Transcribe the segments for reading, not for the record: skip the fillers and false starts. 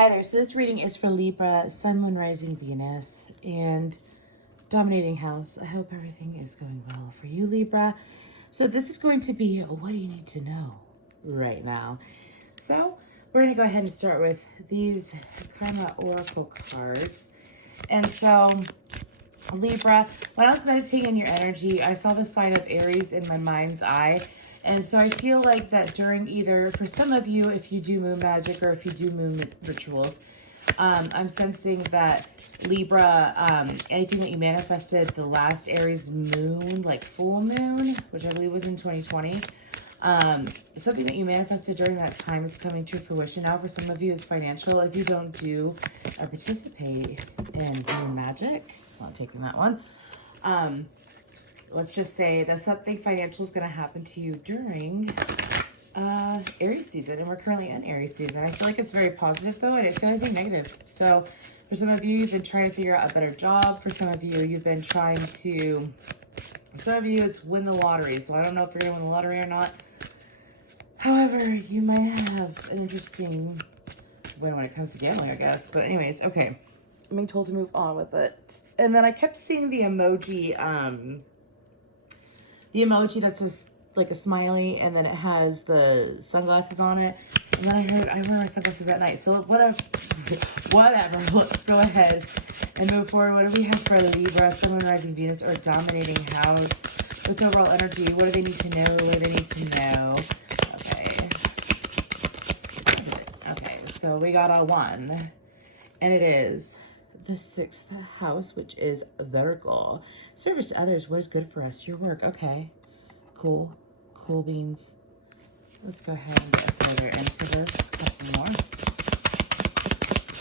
Hi there, so this reading is for Libra, Sun, Moon, Rising, Venus, and dominating house. I hope everything is going well for you, Libra. So this is going to be what do you need to know right now. So we're going to go ahead and start with these Karma Oracle cards. And so Libra, when I was meditating on your energy, I saw the sign of Aries in my mind's eye. And so I feel like that during either, for some of you, if you do moon magic or if you do moon rituals, I'm sensing that Libra, anything that you manifested the last Aries moon, like full moon, which I believe was in 2020, something that you manifested during that time is coming to fruition now. For some of you, it's financial. If you don't do or participate in moon magic, I'm not taking that one. Let's just say that something financial is going to happen to you during Aries season. And we're currently in Aries season. I feel like it's very positive, though. I didn't feel anything negative. So for some of you, you've been trying to figure out a better job. For some of you, you've been trying to... For some of you, it's win the lottery. So I don't know if you're going to win the lottery or not. However, you might have an interesting win when it comes to gambling, I guess. But anyways, okay. I'm being told to move on with it. And then I kept seeing the emoji... the emoji that's like a smiley, and then it has the sunglasses on it. And then I heard, I wear my sunglasses at night. So whatever, let's go ahead and move forward. What do we have for Libra, Sun, Moon, Rising, Venus, or dominating house? What's overall energy? What do they need to know? What do they need to know? Okay. Okay, so we got a 1. And it is the 6th house, which is Virgo. Service to others. What is good for us? Your work. Okay. Cool. Cool beans. Let's go ahead and get further into this. A couple more.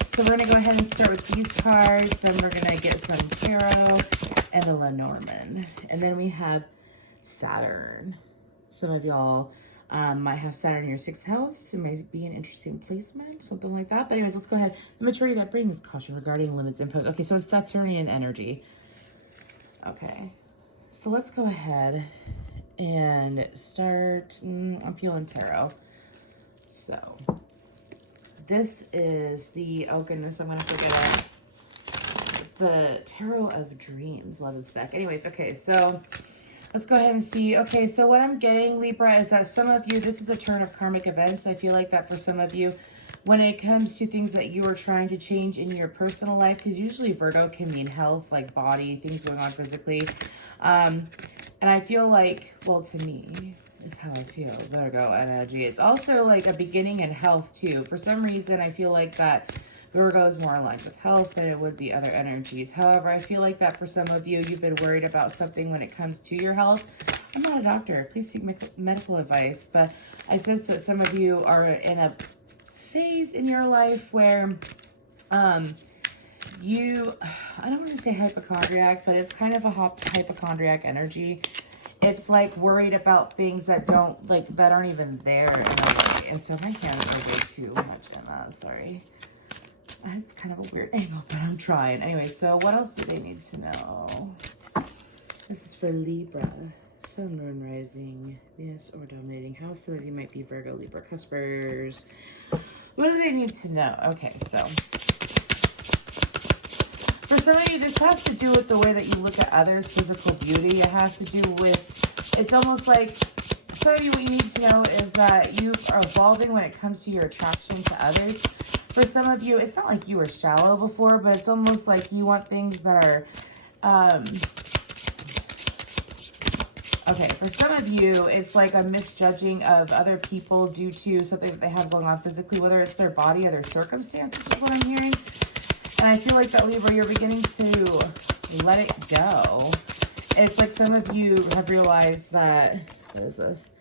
So we're going to go ahead and start with these cards. Then we're going to get some tarot and the Lenormand. And then we have Saturn. Some of y'all might have Saturn in your 6th house. It might be an interesting placement, something like that. But anyways, let's go ahead. The maturity that brings caution regarding limits imposed. Okay, so it's Saturnian energy. Okay, so let's go ahead and start. I'm feeling tarot. So this is the, oh goodness, I'm going to forget it. The Tarot of Dreams, 11th deck. Anyways, okay, so let's go ahead and see. Okay, so what I'm getting, Libra, is that some of you, this is a turn of karmic events. I feel like that for some of you, when it comes to things that you are trying to change in your personal life, because usually Virgo can mean health, like body, things going on physically. And I feel like, well, to me, is how I feel, Virgo energy. It's also like a beginning in health, too. For some reason, I feel like that Virgo is more aligned with health than it would be other energies. However, I feel like that for some of you, you've been worried about something when it comes to your health. I'm not a doctor. Please seek medical advice. But I sense that some of you are in a phase in your life where you, I don't want to say hypochondriac, but it's kind of a hypochondriac energy. It's like worried about things that don't, like, that aren't even there in a way. And so my hands are way too much in that, sorry. It's kind of a weird angle, but I'm trying. Anyway, so what else do they need to know? This is for Libra, Sun, Moon, Rising, Venus, or dominating house. Some of you might be Virgo, Libra, cuspers. What do they need to know? Okay, so for some of you, this has to do with the way that you look at others' physical beauty. It has to do with, it's almost like, some of you, what you need to know is that you are evolving when it comes to your attraction to others. For some of you, it's not like you were shallow before, but it's almost like you want things that are, okay, for some of you, it's like a misjudging of other people due to something that they have going on physically, whether it's their body or their circumstances is what I'm hearing. And I feel like that, Libra, you're beginning to let it go. It's like some of you have realized that, what is this?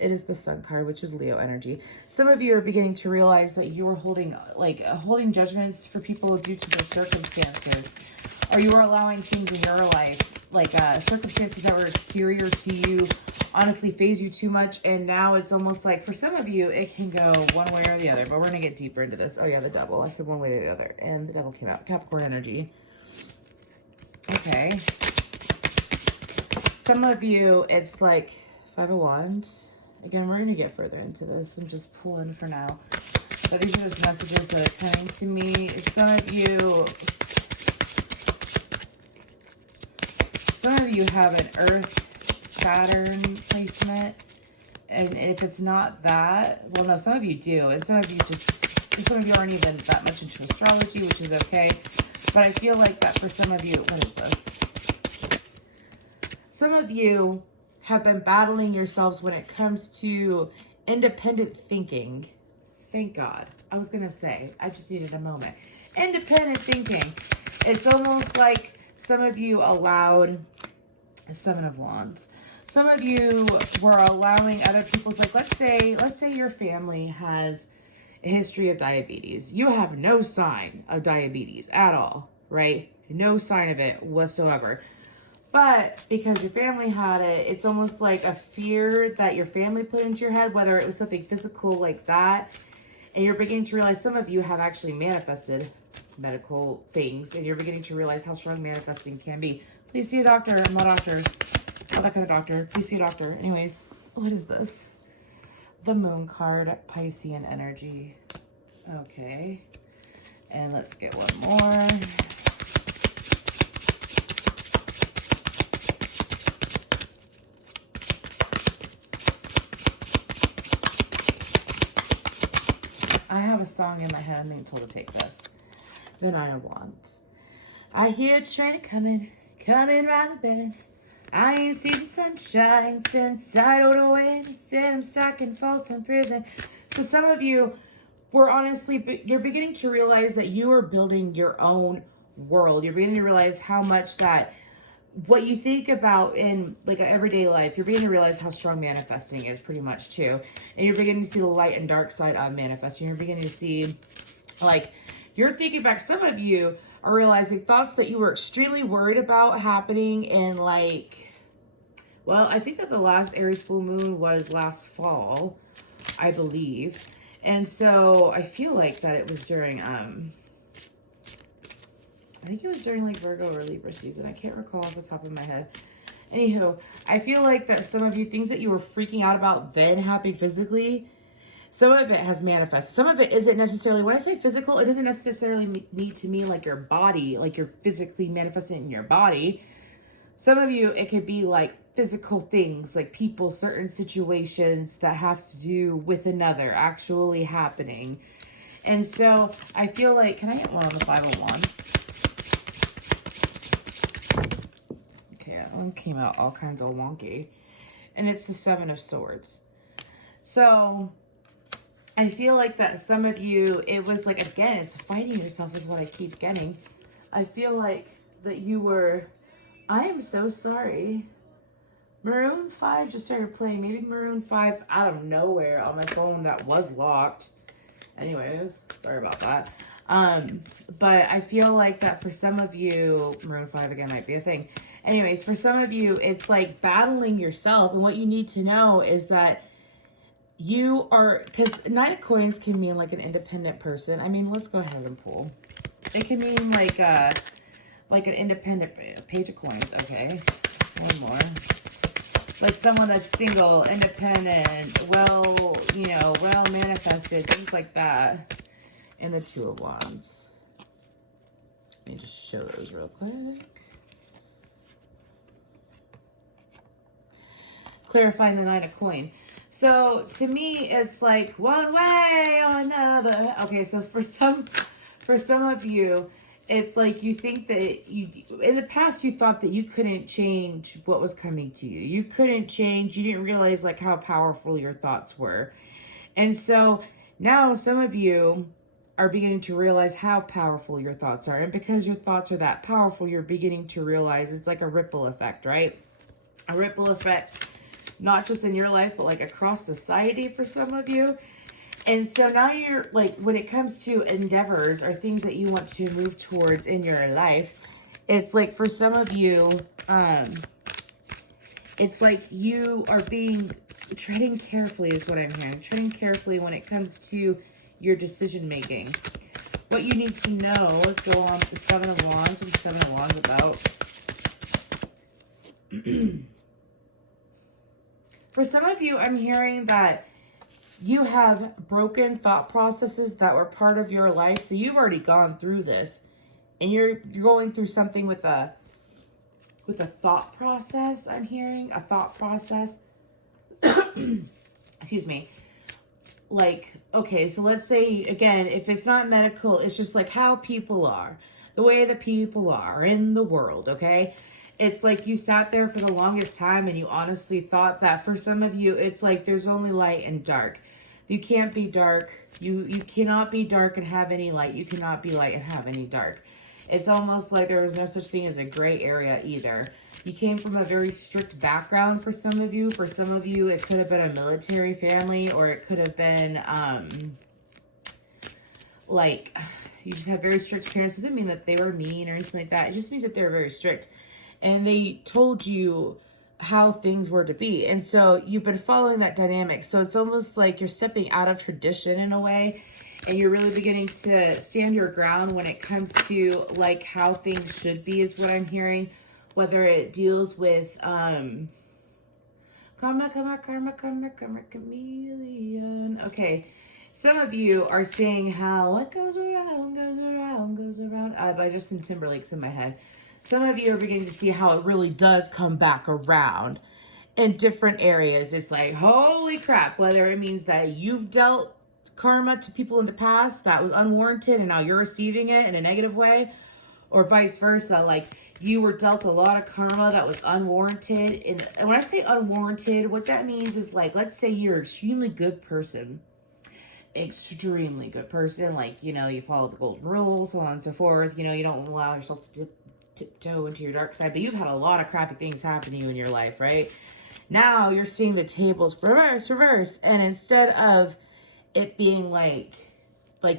It is the Sun card, which is Leo energy. Some of you are beginning to realize that you are holding judgments for people due to their circumstances. Or you are allowing things in your life, like circumstances that were exterior to you, honestly phase you too much. And now it's almost like, for some of you, it can go one way or the other. But we're going to get deeper into this. Oh, yeah, the Devil. I said one way or the other. And the Devil came out. Capricorn energy. Okay. Some of you, it's like 5 of Wands. Again, we're going to get further into this. I'm just pulling for now. But these are just messages that are coming to me. Some of you have an Earth Saturn placement. And if it's not that, well, no, some of you do. And some of you aren't even that much into astrology, which is okay. But I feel like that for some of you, what is this? Some of you have been battling yourselves when it comes to independent thinking. Thank God. I was going to say, I just needed a moment. Independent thinking. It's almost like some of you allowed Seven of Wands. Some of you were allowing other people's, like, let's say your family has a history of diabetes. You have no sign of diabetes at all, right? No sign of it whatsoever. But because your family had it, it's almost like a fear that your family put into your head, whether it was something physical like that. And you're beginning to realize some of you have actually manifested medical things. And you're beginning to realize how strong manifesting can be. Please see a doctor. I'm not a doctor. Not that kind of doctor. Please see a doctor. Anyways, what is this? The Moon card, Piscean energy. Okay. And let's get one more. I have a song in my head. I'm being told to take this. The Nine of Wands. I hear a train coming round the bend. I ain't seen the sunshine since I rode away. They said I'm stuck in Folsom Prison. So some of you were honestly, you're beginning to realize that you are building your own world. You're beginning to realize how much that what you think about in like everyday life, you're beginning to realize how strong manifesting is pretty much too. And you're beginning to see the light and dark side of manifesting. You're beginning to see, like, you're thinking back, some of you are realizing thoughts that you were extremely worried about happening in, like, well, I think that the last Aries full moon was last fall, I believe. And so I feel like that it was during, I think it was during like Virgo or Libra season. I can't recall off the top of my head. Anywho, I feel like that some of you, things that you were freaking out about then happening physically, some of it has manifested. Some of it isn't necessarily, when I say physical, it doesn't necessarily need to mean like your body, like you're physically manifesting in your body. Some of you, it could be like physical things, like people, certain situations that have to do with another actually happening. And so I feel like, can I get one on the Five of Wands? Okay, that one came out all kinds of wonky. And it's the Seven of Swords. So I feel like that some of you, it was like, again, it's fighting yourself is what I keep getting. I feel like that you were, I am so sorry. Maroon 5 just started playing. Maybe Maroon 5 out of nowhere on my phone that was locked. Anyways, sorry about that. But I feel like that for some of you, Maroon 5 again might be a thing. Anyways, for some of you, it's like battling yourself. And what you need to know is that you are, because Knight of Coins can mean like an independent person. I mean, let's go ahead and pull. It can mean like an independent Page of Coins. Okay, one more. Like someone that's single, independent, well manifested, things like that. And the Two of Wands. Let me just show those real quick. Clarifying the Nine of Coin. So to me, it's like one way or another. Okay, so for some of you, it's like you think that you, in the past, you thought that you couldn't change what was coming to you. You couldn't change. You didn't realize like how powerful your thoughts were. And so now some of you are beginning to realize how powerful your thoughts are. And because your thoughts are that powerful, you're beginning to realize it's like a ripple effect, right? A ripple effect, not just in your life, but like across society for some of you. And so now you're like, when it comes to endeavors or things that you want to move towards in your life, it's like for some of you, it's like you are treading carefully is what I'm hearing. Treading carefully when it comes to your decision making. What you need to know, let's go on to the Seven of Wands. What's the Seven of Wands about? For some of you, I'm hearing that you have broken thought processes that were part of your life. So you've already gone through this, and you're going through something with a thought process. I'm hearing a thought process. Excuse me. Like, okay, so let's say again, if it's not medical, it's just like how people are, the way that people are in the world. Okay, it's like you sat there for the longest time and you honestly thought that for some of you, it's like there's only light and dark. You can't be dark. You cannot be dark and have any light. You cannot be light and have any dark. It's almost like there is no such thing as a gray area either. You came from a very strict background for some of you. For some of you, it could have been a military family, or it could have been like you just had very strict parents. It doesn't mean that they were mean or anything like that. It just means that they were very strict. And they told you how things were to be. And so you've been following that dynamic. So it's almost like you're stepping out of tradition in a way. And you're really beginning to stand your ground when it comes to like how things should be is what I'm hearing. Whether it deals with karma, chameleon. Okay. Some of you are saying how what goes around, goes around, goes around. By Justin Timberlake's in my head. Some of you are beginning to see how it really does come back around in different areas. It's like, holy crap, whether it means that you've dealt karma to people in the past that was unwarranted and now you're receiving it in a negative way, or vice versa. Like you were dealt a lot of karma that was unwarranted. And when I say unwarranted, what that means is like, let's say you're an extremely good person. Like, you know, you follow the golden rules, so on and so forth. You know, you don't allow yourself to tiptoe into your dark side, but you've had a lot of crappy things happen to you in your life, right? Now you're seeing the tables reverse, and instead of it being like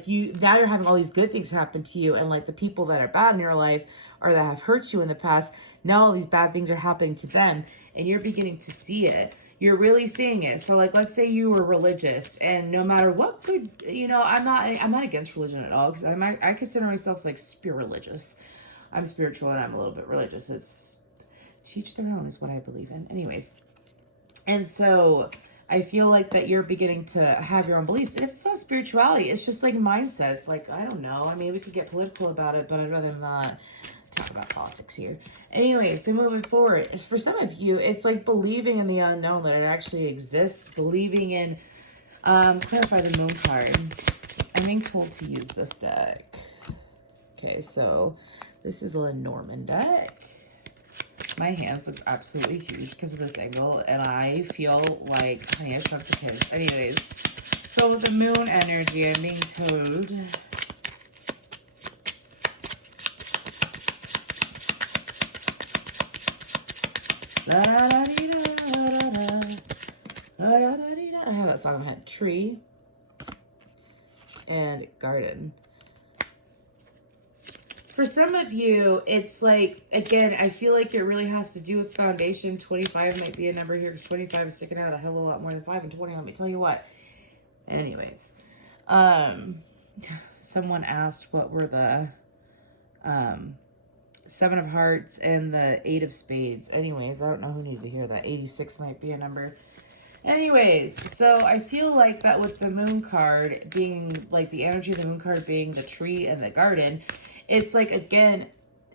you, now you're having all these good things happen to you, and like the people that are bad in your life or that have hurt you in the past, now all these bad things are happening to them, and you're beginning to see it. You're really seeing it. So like, let's say you were religious, and no matter what could, you know, I'm not against religion at all, because I consider myself like religious. I'm spiritual and I'm a little bit religious. It's teach their own is what I believe in. Anyways. And so I feel like that you're beginning to have your own beliefs. And if it's not spirituality, it's just like mindsets. Like, I don't know. I mean, we could get political about it, but I'd rather not talk about politics here. Anyway, so moving forward, for some of you, it's like believing in the unknown, that it actually exists. Believing in, clarify the moon card. I'm being told to use this deck. Okay, so this is a Lenormand deck. My hands look absolutely huge because of this angle, and I feel like, honey, I shrunk the kids. Anyways, so the moon energy, I'm being told. I have that song in my head. Tree and garden. For some of you, it's like, again, I feel like it really has to do with foundation. 25 might be a number here because 25 is sticking out a hell of a lot more than 5 and 20. Let me tell you what. Anyways, someone asked what were the 7 of hearts and the 8 of spades. Anyways, I don't know who needed to hear that. 86 might be a number. Anyways, so I feel like that with the moon card being like the energy of the moon card being the tree and the garden, it's like, again,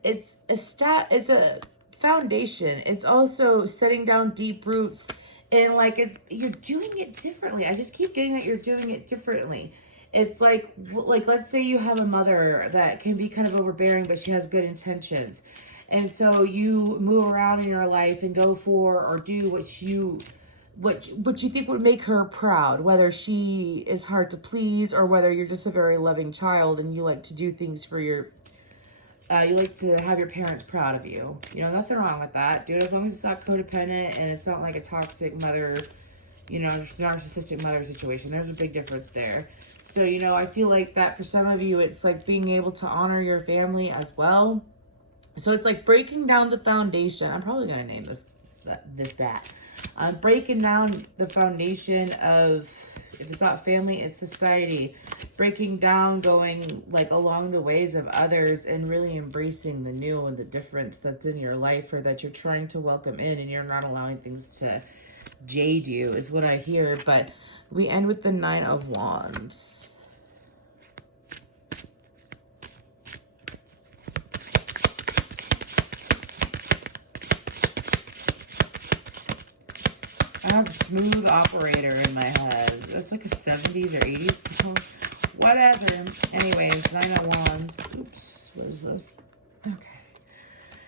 it's a foundation. It's also setting down deep roots, and like you're doing it differently. I just keep getting that you're doing it differently. It's like let's say you have a mother that can be kind of overbearing, but she has good intentions. And so you move around in your life and go for or do what you think would make her proud, whether she is hard to please or whether you're just a very loving child and you like to do things for your, you like to have your parents proud of you. You know, nothing wrong with that. Dude, as long as it's not codependent and it's not like a toxic mother, you know, narcissistic mother situation. There's a big difference there. So, you know, I feel like that for some of you, it's like being able to honor your family as well. So it's like breaking down the foundation. I'm probably going to name this that. Breaking down the foundation of, if it's not family, it's society. Breaking down, going like along the ways of others and really embracing the new and the difference that's in your life or that you're trying to welcome in, and you're not allowing things to jade you is what I hear. But We end with the Nine of Wands. I have smooth operator in my head. That's like a 70s or 80s song. Whatever. Anyways, Nine of Wands. Oops. What is this? Okay.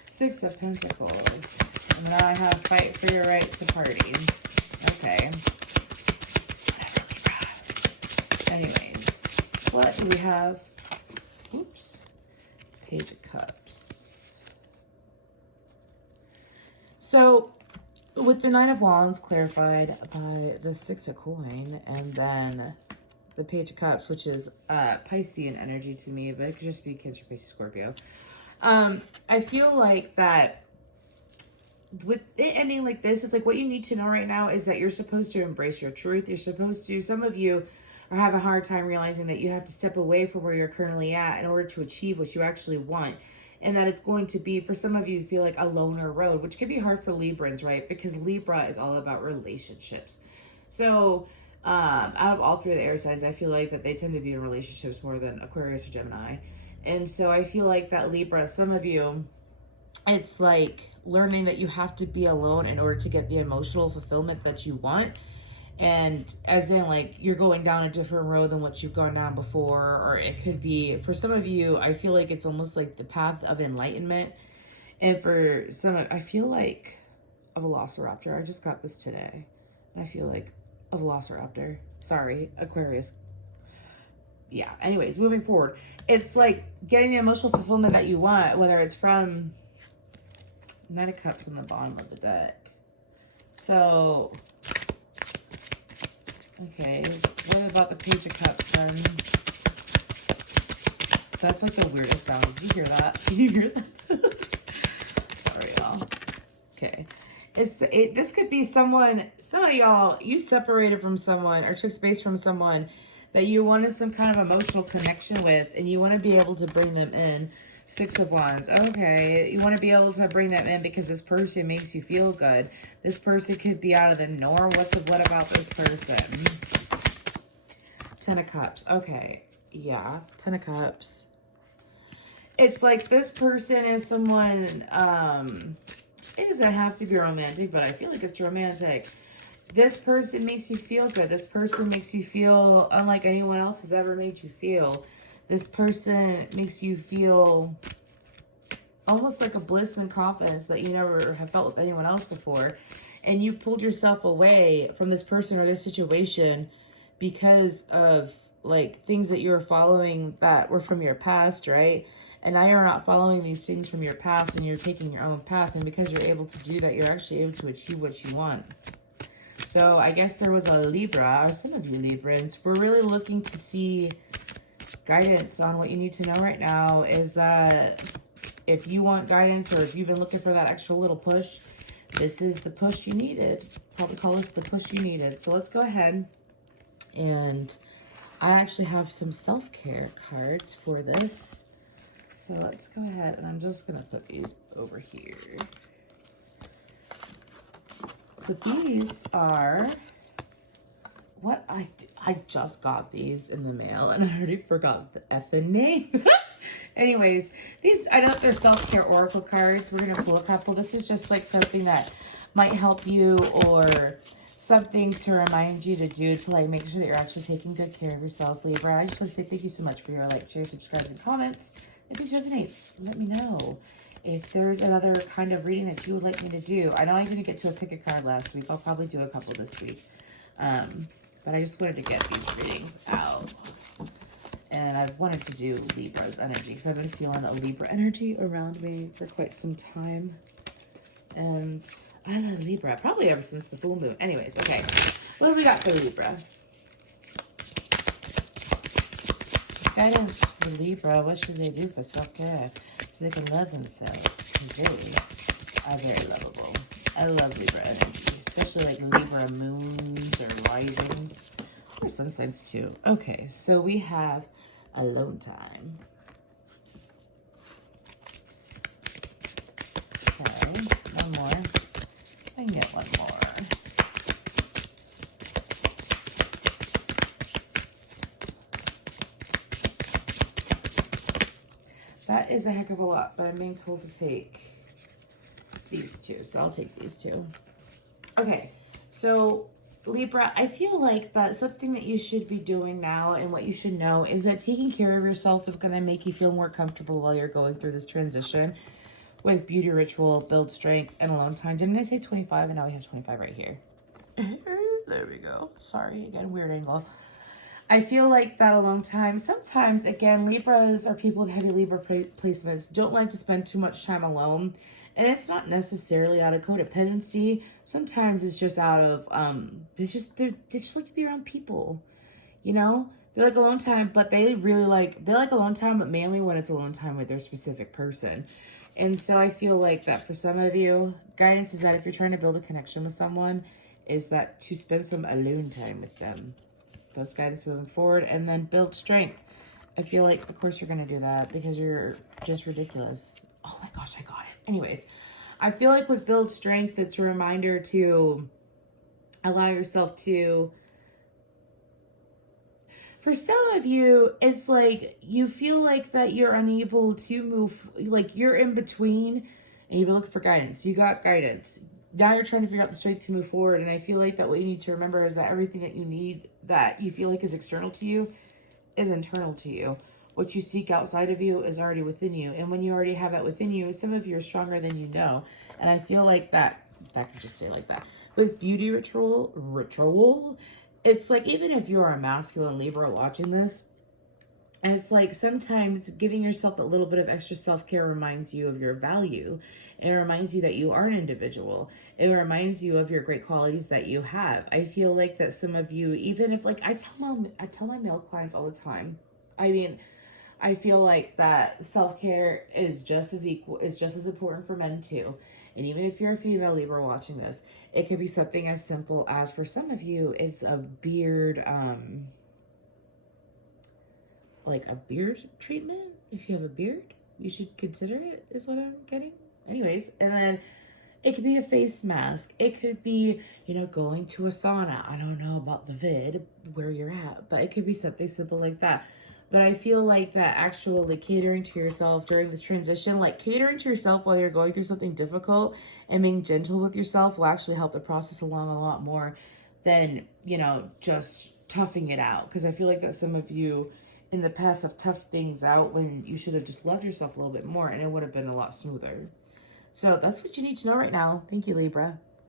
Six of Pentacles. And now I have fight for your right to party. Okay. Anyways, what do we have? Oops. Page of Cups. So, with the Nine of Wands clarified by the Six of Coin, and then the Page of Cups, which is Piscean energy to me, but it could just be Cancer, Pisces, Scorpio. I feel like that with it ending like this, it's like what you need to know right now is that you're supposed to embrace your truth. You're supposed to, some of you are having a hard time realizing that you have to step away from where you're currently at in order to achieve what you actually want. And that it's going to be, for some of you, feel like a loner road, which can be hard for Librans, right? Because Libra is all about relationships. So, out of all three of the air signs, I feel like that they tend to be in relationships more than Aquarius or Gemini. And so I feel like that Libra, some of you, it's like learning that you have to be alone in order to get the emotional fulfillment that you want. And as in, like, you're going down a different road than what you've gone down before. Or it could be, for some of you, I feel like it's almost like the path of enlightenment. And for some, I feel like a velociraptor. I just got this today. And I feel like a velociraptor. Sorry, Aquarius. Yeah, anyways, moving forward. It's like getting the emotional fulfillment that you want, whether it's from Nine of Cups on the bottom of the deck. So... okay, what about the Page of Cups then? That's like the weirdest sound. Did you hear that? Did you hear that? Sorry, y'all. Okay. This could be someone, some of y'all, you separated from someone or took space from someone that you wanted some kind of emotional connection with, and you want to be able to bring them in. Six of Wands. Okay, you want to be able to bring them in because this person makes you feel good. This person could be out of the norm. What about this person? Ten of Cups. Okay, yeah, Ten of Cups. It's like this person is someone, it doesn't have to be romantic, but I feel like it's romantic. This person makes you feel good. This person makes you feel unlike anyone else has ever made you feel. This person makes you feel almost like a bliss and confidence that you never have felt with anyone else before. And you pulled yourself away from this person or this situation because of like things that you were following that were from your past, right? And now you're not following these things from your past and you're taking your own path. And because you're able to do that, you're actually able to achieve what you want. So I guess there was a Libra, or some of you Librans, we're really looking to see guidance on what you need to know right now. Is that if you want guidance or if you've been looking for that extra little push, this is the push you needed. Probably call this the push you needed. So let's go ahead, and I actually have some self-care cards for this. So let's go ahead, and I'm just going to put these over here. So these are what I just got these in the mail, and I already forgot the effing name. Anyways, these, I know they're self-care oracle cards. We're going to pull a couple. This is just like something that might help you, or something to remind you to do to like make sure that you're actually taking good care of yourself, Libra. I just want to say thank you so much for your like, share, subscribes, and comments. If this resonates, let me know. If there's another kind of reading that you would like me to do. I know I didn't get to a pick a card last week. I'll probably do a couple this week. But I just wanted to get these readings out. And I've wanted to do Libra's energy because I've been feeling a Libra energy around me for quite some time. And I love Libra, probably ever since the full moon. Anyways, okay. What do we got for Libra? Guidance for Libra. What should they do for self-care so they can love themselves? Because they are very lovable. I love Libra energy, especially like Libra moons or risings, or sun signs too. Okay, so we have alone time. Okay, one more. I can get one more. That is a heck of a lot, but I'm being told to take these two, so I'll take these two. Okay, so Libra, I feel like that something that you should be doing now and what you should know is that taking care of yourself is going to make you feel more comfortable while you're going through this transition with beauty ritual, build strength, and alone time. Didn't I say 25? And now we have 25 right here. There we go. Sorry, again, weird angle. I feel like that alone time, sometimes, again, Libras or people with heavy Libra placements don't like to spend too much time alone. And it's not necessarily out of codependency. Sometimes it's just out of, they just like to be around people, you know? They like alone time, but they like alone time, but mainly when it's alone time with their specific person. And so I feel like that for some of you, guidance is that if you're trying to build a connection with someone, is that to spend some alone time with them. That's guidance moving forward. And then build strength. I feel like, of course, you're going to do that because you're just ridiculous. Oh my gosh, I got it. Anyways, I feel like with build strength, it's a reminder to allow yourself to, for some of you, it's like you feel like that you're unable to move, like you're in between and you've been looking for guidance. You got guidance. Now you're trying to figure out the strength to move forward. And I feel like that what you need to remember is that everything that you need that you feel like is external to you is internal to you. What you seek outside of you is already within you. And when you already have that within you, some of you are stronger than you know. And I feel like that could just stay like that. With beauty ritual, it's like even if you're a masculine Libra watching this, and it's like sometimes giving yourself a little bit of extra self-care reminds you of your value. It reminds you that you are an individual. It reminds you of your great qualities that you have. I feel like that some of you, even if like I tell my male clients all the time, I mean, I feel like that self-care is just as important for men too. And even if you're a female Libra watching this, it could be something as simple as, for some of you, it's a beard, like a beard treatment. If you have a beard, you should consider it, is what I'm getting. Anyways, and then it could be a face mask. It could be, going to a sauna. I don't know about the vid, where you're at, but it could be something simple like that. But I feel like that actually catering to yourself during this transition, like catering to yourself while you're going through something difficult and being gentle with yourself will actually help the process along a lot more than, just toughing it out. Because I feel like that some of you in the past have toughed things out when you should have just loved yourself a little bit more and it would have been a lot smoother. So that's what you need to know right now. Thank you, Libra.